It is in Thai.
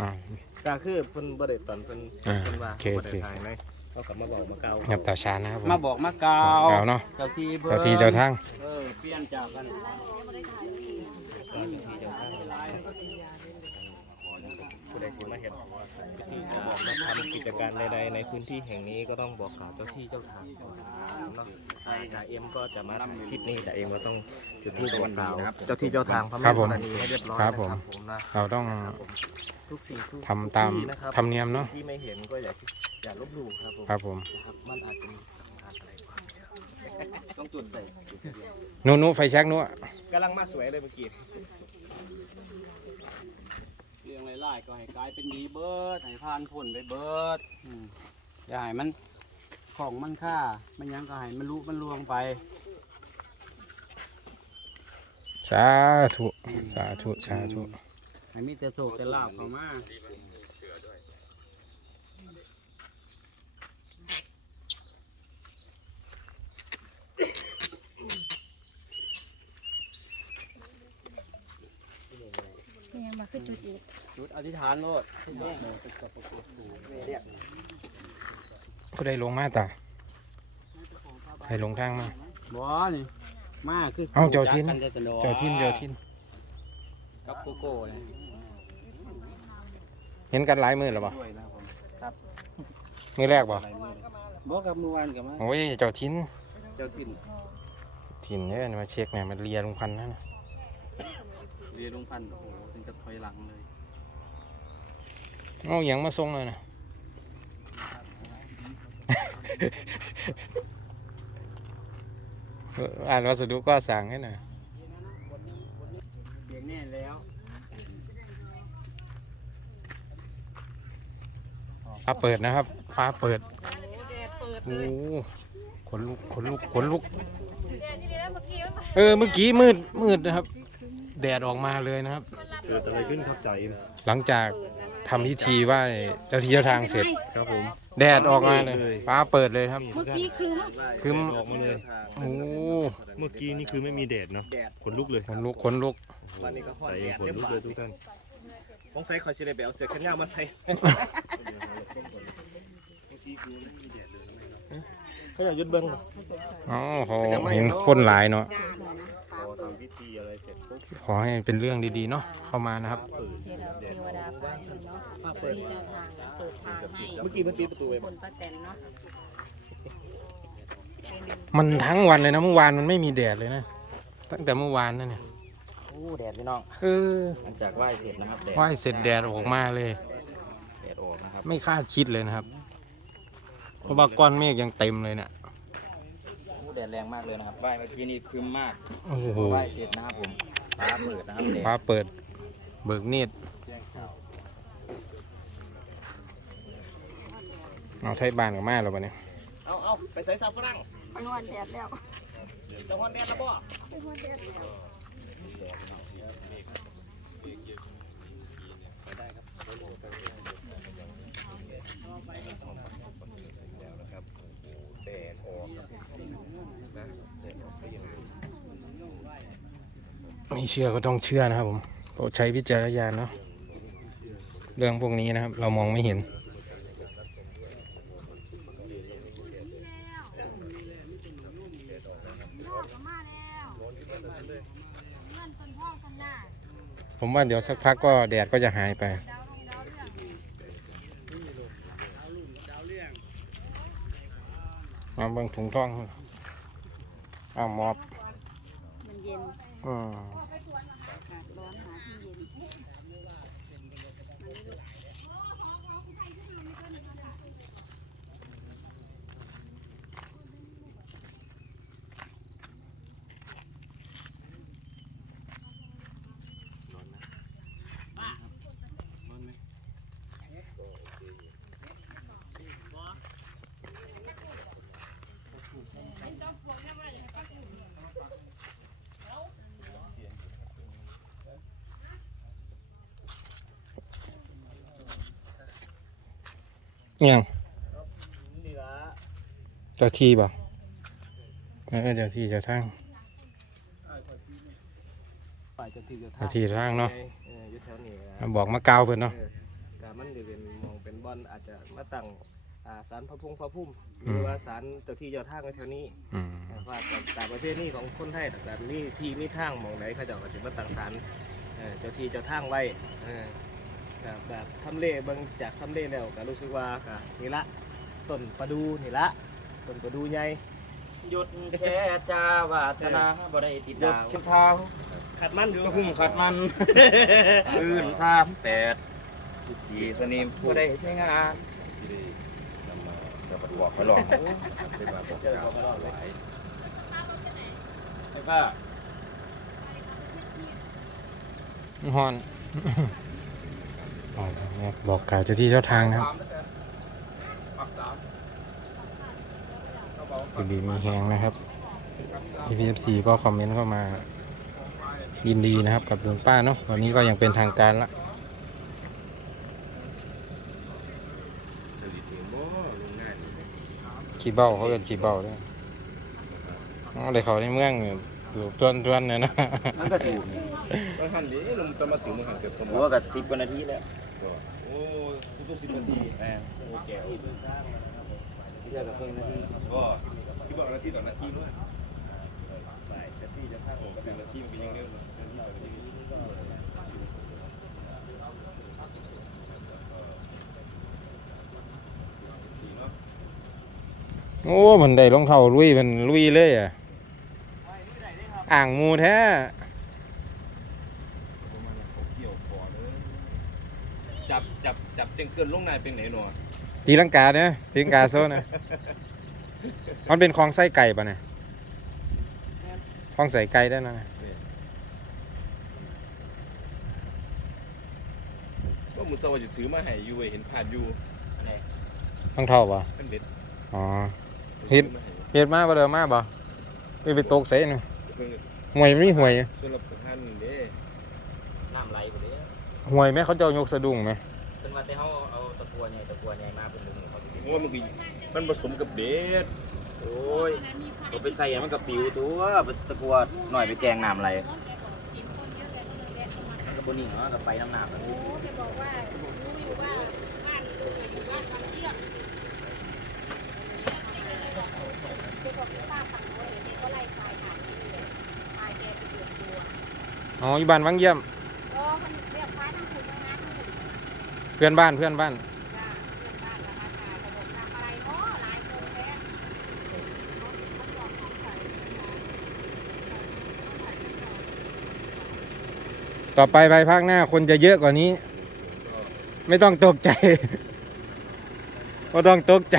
อ่า ก็คือเพิ่นบ่ได้ตอนเพิ่นอ่าเพิ่นว่าโอเค บ่ได้โอเคถ่ายไหมเขากลับมาบอกมาเกาครับตาชาญนะครับผมมาบอกมากล่าวกล่าวเนาะเจ้าที่เพิ่นเจ้าที่เจ้าทาง เออเปลี่ยนจากกัน ผู้ใดสิมาเห็นพิธีจะบอกมาทำกิจการใดๆในพื้นที่แห่งนี้ก็ต้องบอกกล่าวเจ้าที่เจ้าทางก่อนเนาะจ่าเอ็มก็จะมาทำคลิปนี้จ่าเอ็มก็ต้องจุดธูปบอกกล่าวเจ้าที่เจ้าทางพระครัแม่บธผมรณีให้เรียบร้อยครับผมนะผมนะเราต้องทุกสิ่งทุกทำตามที่นะครับธรรมเนียมเนาะที่ไม่เห็นก็อย่าอย่าลบหลู่ครับผมครับผมนะครับมันอาจจะมีทางอะไรต้องจุดใส่จุดเดียวหนูหนูไฟแช็กหนูกำลังมาสวยเลยเมื่อกี้เรื่องไล่ๆก็ให้กลายเป็นดีเบิดให้ผ่านพ้นไปเบิดอืมอย่าให้มันของมันค่า มันหยังก็ให้มันรู้มันลวงไปสาธุ สาธุ สาธุ ให้มีแต่โศกแต่ลาบเข้ามา นี่ยังมาขึ้น จุดอีกจุดอธิษฐานโลดผู้ใดลงมาตาใครลงทางมาบ่นี่มาคือเอ้าเจ้าถิ่นจักกัแต่สนอเจ้าทินเจ้าทินกับโกโก้เลยเห็นกันหลายมือหรือเปล่าด้วยนะครับผมมือแรกบ่บ่กับเมื่อวานกับมาโอ้ยเจ้าทินเจ้าถิ่นทินเนี่ยมาเช็คเนี่ยมันเลียลงพันนั่นน่ะ เรียนลงพันธุ์โอ้โหถึงจะถอยหลังเลยเอาอย่างมาส่งเลยนะเอออ่านวัสดุก็สั่งให้หน่อยเสียงแน่แล้วฟ้าเปิดนะครับ ฟ้าเปิดแดดเปิดโอ้ขนลุกขนลุกขนลุกแดดนี่เลยนะเมื่อกี้มันเออ เมื่อกี้มืดมืดนะครับ แดดออกมาเลยนะครับ เกิดอะไรขึ้นครับจ่าเอ็มหลังจากทำพิธีไหว้เจ้าที่เจ้าทางเสร็จ ครับผมแดดออกมาเลยฟ้าเปิดเลยครับ เมื่อกี้ครึ้มคือ ออกมาเลยโอ้เมื่อกี้นี่คือไม่มีแดดเนาะขนลุกเลยขนลุกขนลุกวันนี้ก็ฮอดใจแดดขนเรียบลุกร้อเลยยทุกท่านสงสัยคอยสิได้ไปเอาเสื้อแขนยาวมาใส่เขาอยากยึดเบิ้งอ๋อเขาเห็นคนหลายเนาะ จ้าเลยนะ พอทำพิธีอะไรเสร็จปุ๊บขอให้เป็นเรื่องดีๆเนาะเข้ามานะครับเทวดาฟ้าดินเนาะที่เจ้าทางนะเปิดทางให้เมื่อกี้มันปิดประตูไว้คนป้าแตนเนาะเป็นมันทั้งวันเลยนะเมื่อวานมันไม่มีแดดเลยนะ ตั้งแต่เมื่อวานนั่นเนี่ยโอ้แดดพี่น้องเออหลังจากไหว้เสร็จนะครับแดดไหว้เสร็จแดดออกมาเลย แดดออกนะครับ ไม่คาดคิดเลยนะครับเพราะว่าก้อนเมฆยังเต็มเลยเนี่ยโอ้แดดแรงมากเลยนะครับไหว้เมื่อกี้นี่ครึ้มมากโอ้โหไหว้เสร็จนะครับผมฟ้าเปิดนะครับแดดฟ้าเปิด เบิกเนตรเอาไทยบ้านกับมาแล้วปะเนี่ยเอาเอาไปใส่ซาฝรั่งไปวันแดดแล้วจะฮอนแดดแล้วบ่ไปวันแดดแล้ว แดดออกนะแดดออกก็ยัง ไม่ เชื่อก็ต้องเชื่อนะครับผมโปรดใช้วิจารณญาณเนาะเรื่องพวกนี้นะครับ เรามองไม่เห็น ผมว่าเดี๋ยวสักพักก็แดดก็จะหายไป มาเบิ่งถุงท่องอ้าวมอบ มันเย็น อืม อากาศร้อนหาที่เย็น ยังนี่ละเจ้าที่บ่เออเจ้าที่เจ้าทางฝ่ายเจ้าที่เจ้าทาเจ้างที่เจ้าทางเนาะเอออยู่แถวนี้นะมาบอกมากล่าวเพิ่นเนาะรอาจจะมาตั้งอ่าศาลพระพุงพระพุ่มหรือว่าศาลเจ้าที่เจ้าทางในแถวนี้อืมว่าแต่ประเทศนี้ของคนไทยแต่นี่ที่มีทางหมองไหนเขาเจะก็จะมาตั้งศาลเอ่อเจ้าที่เจ้าทางไว้เออ แบบแบบทำเลเบางจากทำเลแล้วก็รู้สึกว่าค่ะนี่ละต้นประดูนี่ละต้นประดูใหญ่หยุดแค่จาวาสนาบ่ได้ติดยดากวชุดเท้าขัดมันอยู่หุ่มขัดมันอื่นสามแปดดีสนิมบ่ได้ใช้งานบอกเขาหลอกเจอเขาตลอดเลยแล้วก็ฮอนอ๋อ บอกกล่าวเจ้าที่เจ้าทางนะครับบีบีมีแหงนะครับ PPFC ก็คอมเมนต์เข้ามา ยินดีนะครับกับลุงป้าเนาะวันนี้ก็ยังเป็นทางการละขี่เบ้าเขาเรียกขี่เบ้าด้วยอ๋อเลยเขาในเมืองเนี่ย สูบจวนๆเนี่ยนะมันก็สูบนี่ต้องหันดิลงตะมาถึงมึงหันเกือบตะหัวกับสิบกว่านาทีแล้วโอ้กูต้องสิบนาทีแม่โอ้แก้วเรียกกับเพิ่งนาทีก็คิดว่านาทีต่อนาทีด้วยเจ้าที่เจ้าทางผมก็เป็นนาทีมันก็ยังเร็วโอ้มันได้รองเท้าลุยมันลุยเลยอะ อ่างหมูแท้เกี่ยวคอเลยจับจับจับเจงเกินลงนายเป็นไหนหนอตีลังกาเนี่ยตีลังกาโซนนะมันเป็นคลองไส้ไก่ปะเนี่ยคลองใส่ไก่ได้นะก็มุสาวจะถือมาให้อยู่เห็นผ่านอยู่รองเท้าปะเป็นเด็ดอ๋อเฮ็ดเฮ็ดมาบ่เดิมมาบ่ไปไปตกใส่นี่ ห่วยมีห่วยส่วนเราประทานนี่เด้น้ำไหลหมดเลยห่วยไหมเขาเจ้ายกสะดุ้งไหมเป็นว่าแต่เขาเอาตะกัวใหญ่ตะกัวใหญ่มาเป็นลุงเขาสิโอ้มันก็มันผสมกับเบ็ดโอ้ยเอาไปใส่มันกับปิวตัวตะกัวหน่อยไปแกงน้ำไหลมันก็บนี่เนาะกับไปน้ำหนักโอ้แกบอกว่ารู้อยู่ว่าบ้านลุงอยู่บ้านบางเยี่ยมแกบอกป้าฟังเขาเลยแกก็ไล่ทายผ่านไปนี่เลยทายแกไปเดือดตัว อ๋ออยู่บ้านวังเยี่ยมอ๋อมันเรียกพระทั้งคุณทั้งน้าทั้งหนึ่งเพื่อนบ้านเพื่อนบ้านจ้าเพื่อนบ้านราคาทายจะบอกทำอะไรเนาะหลายคนแท้เขาเขาบอกสงสัยนะคะต่อไปภายภาคหน้าคนจะเยอะกว่านี้ ไม่ต้องตกใจก็ต้องตกใจ